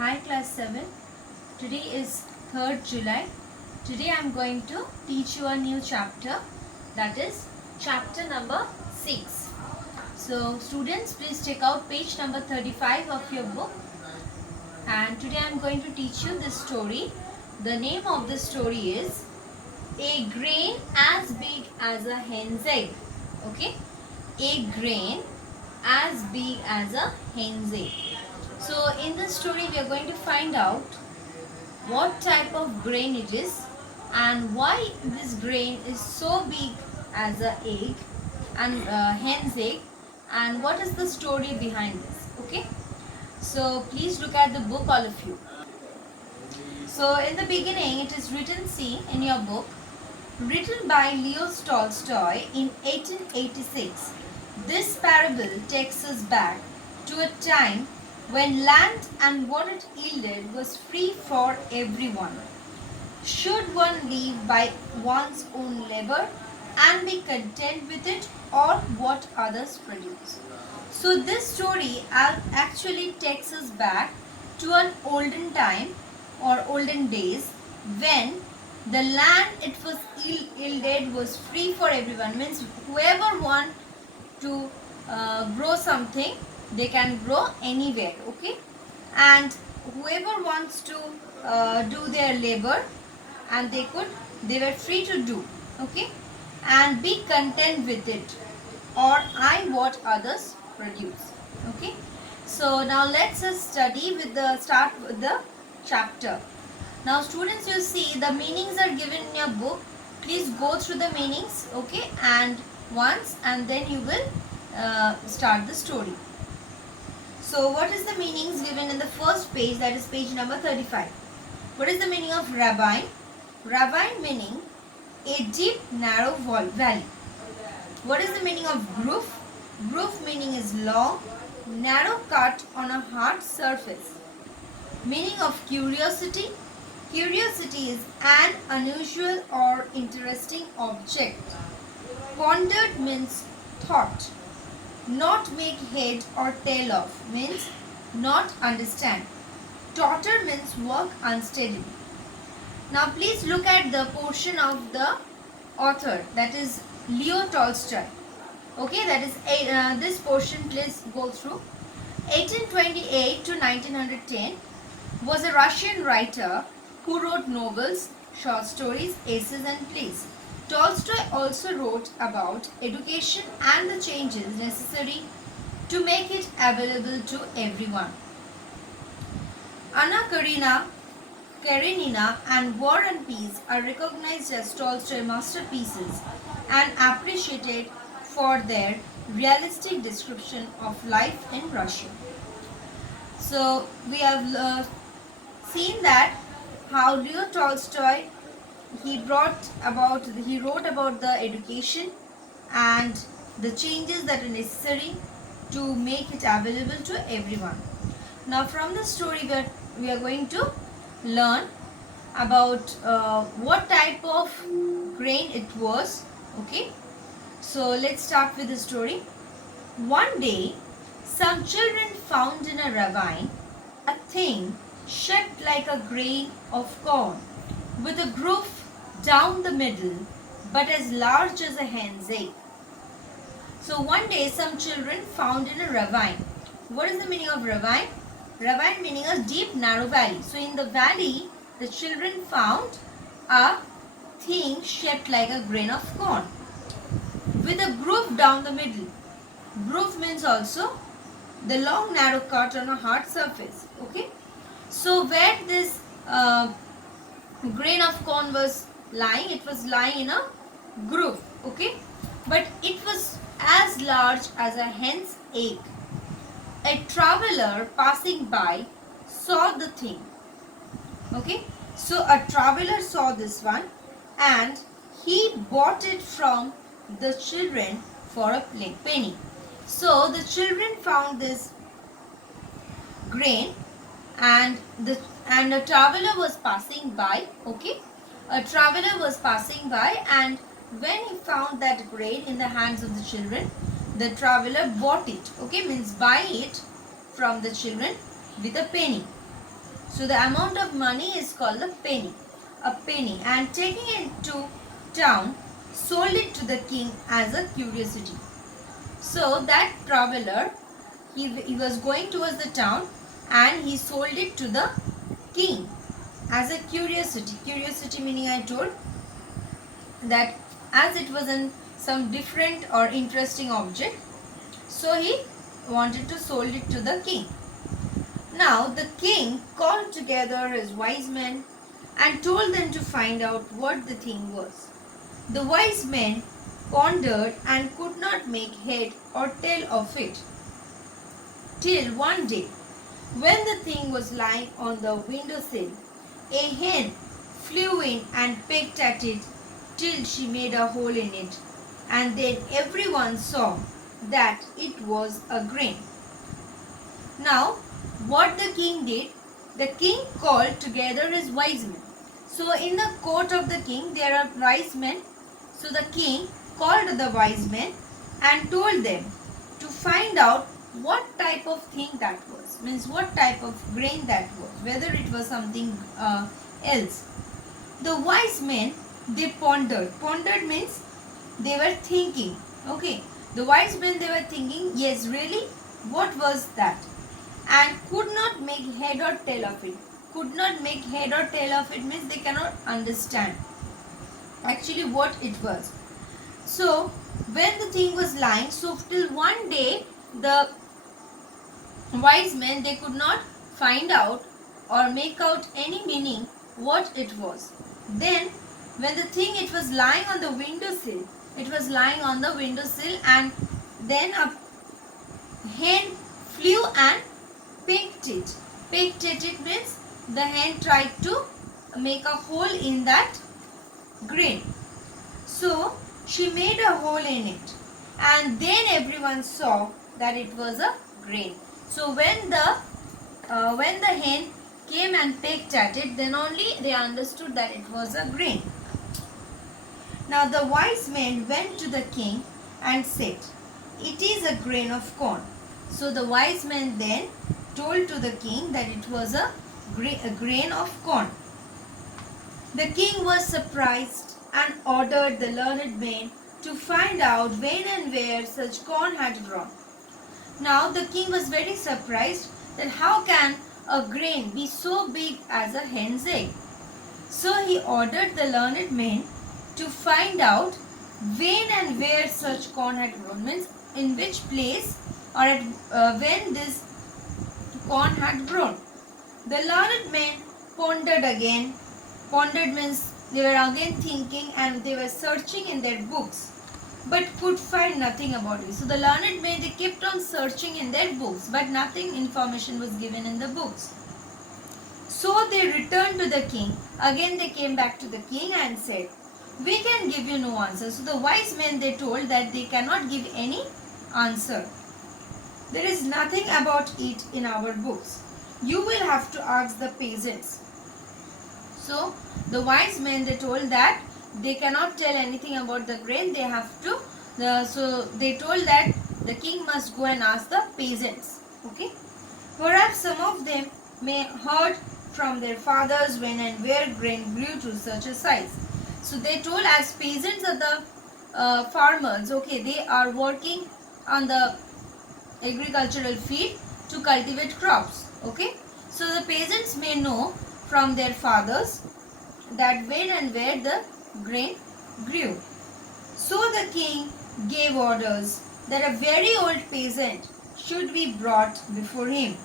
Hi class 7. Today is 3rd July. Today I am going to teach you a new chapter, that is chapter number 6. So students, please check out page number 35 of your book, and today I am going to teach you this story. The name of the story is A Grain as Big as a Hen's Egg. Okay, a grain as big as a hen's egg. So in this story we are going to find out what type of grain it is and why this grain is so big as a egg and hen's egg, and what is the story behind this. Okay, so please look at the book, all of you. So in the beginning it is written, see in your book, written by Leo Tolstoy in 1886. This parable takes us back to a time when land and what it yielded was free for everyone. Should one live by one's own labor and be content with it, or what others produce? So this story actually takes us back to an olden time or olden days when the land it was yielded was free for everyone. Means whoever want to grow something, they can grow anywhere. Okay, and whoever wants to do their labor, and they were free to do. Okay, and be content with it, or I what others produce. Okay, so now let's study with the start with the chapter. Now students, you see the meanings are given in your book. Please go through the meanings, okay, and once, and then you will start the story. So what is the meanings given in the first page, that is page number 35. What is the meaning of ravine? Ravine meaning a deep narrow valley. What is the meaning of groove? Groove meaning is long, narrow cut on a hard surface. Meaning of curiosity? Curiosity is an unusual or interesting object. Pondered means thought. Not make head or tail of means not understand. Totter means walk unsteadily. Now please look at the portion of the author, that is Leo Tolstoy. Okay, that is this portion, please go through. 1828 to 1910 was a Russian writer who wrote novels, short stories, essays and plays. Tolstoy also wrote about education and the changes necessary to make it available to everyone. Anna Karenina and War and Peace are recognized as Tolstoy masterpieces and appreciated for their realistic description of life in Russia. So we have seen that how Leo Tolstoy he wrote about the education and the changes that are necessary to make it available to everyone. Now from the story we are going to learn about what type of grain it was. Okay, so let's start with the story. One day some children found in a ravine a thing shaped like a grain of corn, with a groove down the middle, but as large as a hen's egg. So one day some children found in a ravine. What is the meaning of ravine? Ravine meaning a deep narrow valley. So in the valley the children found a thing shaped like a grain of corn, with a groove down the middle. Groove means also the long narrow cut on a hard surface. Okay, so where this grain of corn was lying, it was lying in a groove. Okay, but it was as large as a hen's egg. A traveler passing by saw the thing. Okay, so a traveler saw this one and he bought it from the children for a penny. So the children found this grain, and a traveler was passing by. Okay, a traveler was passing by, and when he found that grain in the hands of the children, the traveler bought it. Okay, means buy it from the children with a penny. So the amount of money is called a penny. A penny. And taking it to town, sold it to the king as a curiosity. So that traveler, he was going towards the town and he sold it to the king as a curiosity. Curiosity meaning, I told that as it was some different or interesting object, so he wanted to sold it to the king. Now the king called together his wise men and told them to find out what the thing was. The wise men pondered and could not make head or tail of it, till one day, when the thing was lying on the windowsill, a hen flew in and pecked at it till she made a hole in it, and then everyone saw that it was a grain. Now, what the king did, the king called together his wise men. So, in the court of the king, there are wise men. So, the king called the wise men and told them to find out what type of thing that was. Means what type of grain that was. Whether it was something else. The wise men, they pondered. Pondered means they were thinking. Okay. The wise men, they were thinking, yes, really, what was that? And could not make head or tail of it. Could not make head or tail of it means they cannot understand actually what it was. So when the thing was lying, so till one day the wise men, they could not find out or make out any meaning what it was. Then when the thing, it was lying on the windowsill, and then a hen flew and pecked it. Pecked it, it means the hen tried to make a hole in that grain. So she made a hole in it, and then everyone saw that it was a grain. So when the hen came and pecked at it, then only they understood that it was a grain. Now the wise men went to the king and said, "It is a grain of corn." So the wise men then told to the king that it was a grain of corn. The king was surprised and ordered the learned men to find out when and where such corn had grown. Now the king was very surprised that how can a grain be so big as a hen's egg. So he ordered the learned men to find out when and where such corn had grown, means in which place or when this corn had grown. The learned men pondered again. Pondered means they were again thinking and they were searching in their books, but could find nothing about it. So the learned men, they kept on searching in their books, but nothing information was given in the books. So they returned to the king. Again they came back to the king and said, "We can give you no answer." So the wise men, they told that they cannot give any answer. There is nothing about it in our books. You will have to ask the peasants. So the wise men, they told that they cannot tell anything about the grain. They have to. So they told that the king must go and ask the peasants. Okay. Perhaps some of them may heard from their fathers when and where grain grew to such a size. So they told, as peasants are the farmers. Okay, they are working on the agricultural field to cultivate crops. Okay. So the peasants may know from their fathers that when and where the grain grew. So the king gave orders that a very old peasant should be brought before him.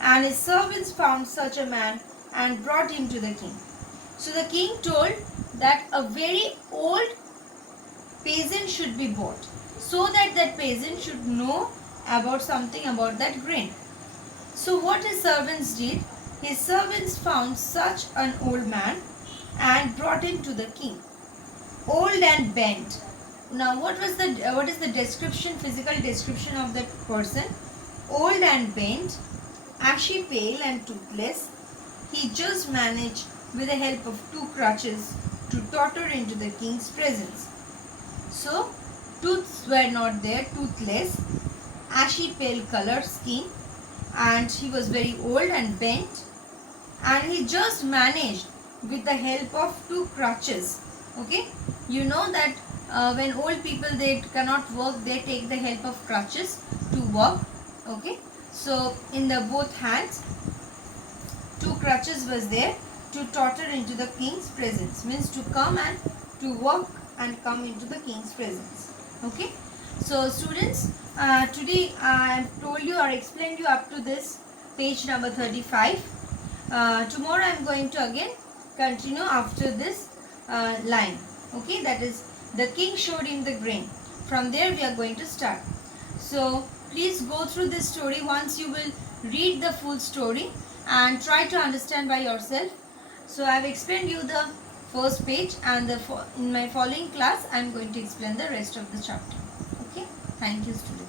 And his servants found such a man and brought him to the king. So the king told that a very old peasant should be brought, so that that peasant should know about something about that grain. So what his servants did, his servants found such an old man and brought him to the king, old and bent. Now what is the description, physical description of that person? Old and bent, ashy pale and toothless. He just managed with the help of 2 crutches to totter into the king's presence. So tooths were not there, toothless, ashy pale color skin, and he was very old and bent. and he just managed with the help of 2 crutches. Okay, you know that when old people they cannot walk, they take the help of crutches to walk. Okay, so in the both hands 2 crutches was there to totter into the king's presence, means to come and to walk and come into the king's presence. Okay, so students, today I have told you or explained you up to this page number 35. Tomorrow I am going to again continue after this line. Okay, that is, the king showed him the grain. From there we are going to start. So please go through this story. Once you will read the full story and try to understand by yourself. So I have explained you the first page, and in my following class I am going to explain the rest of the chapter. Okay, thank you students.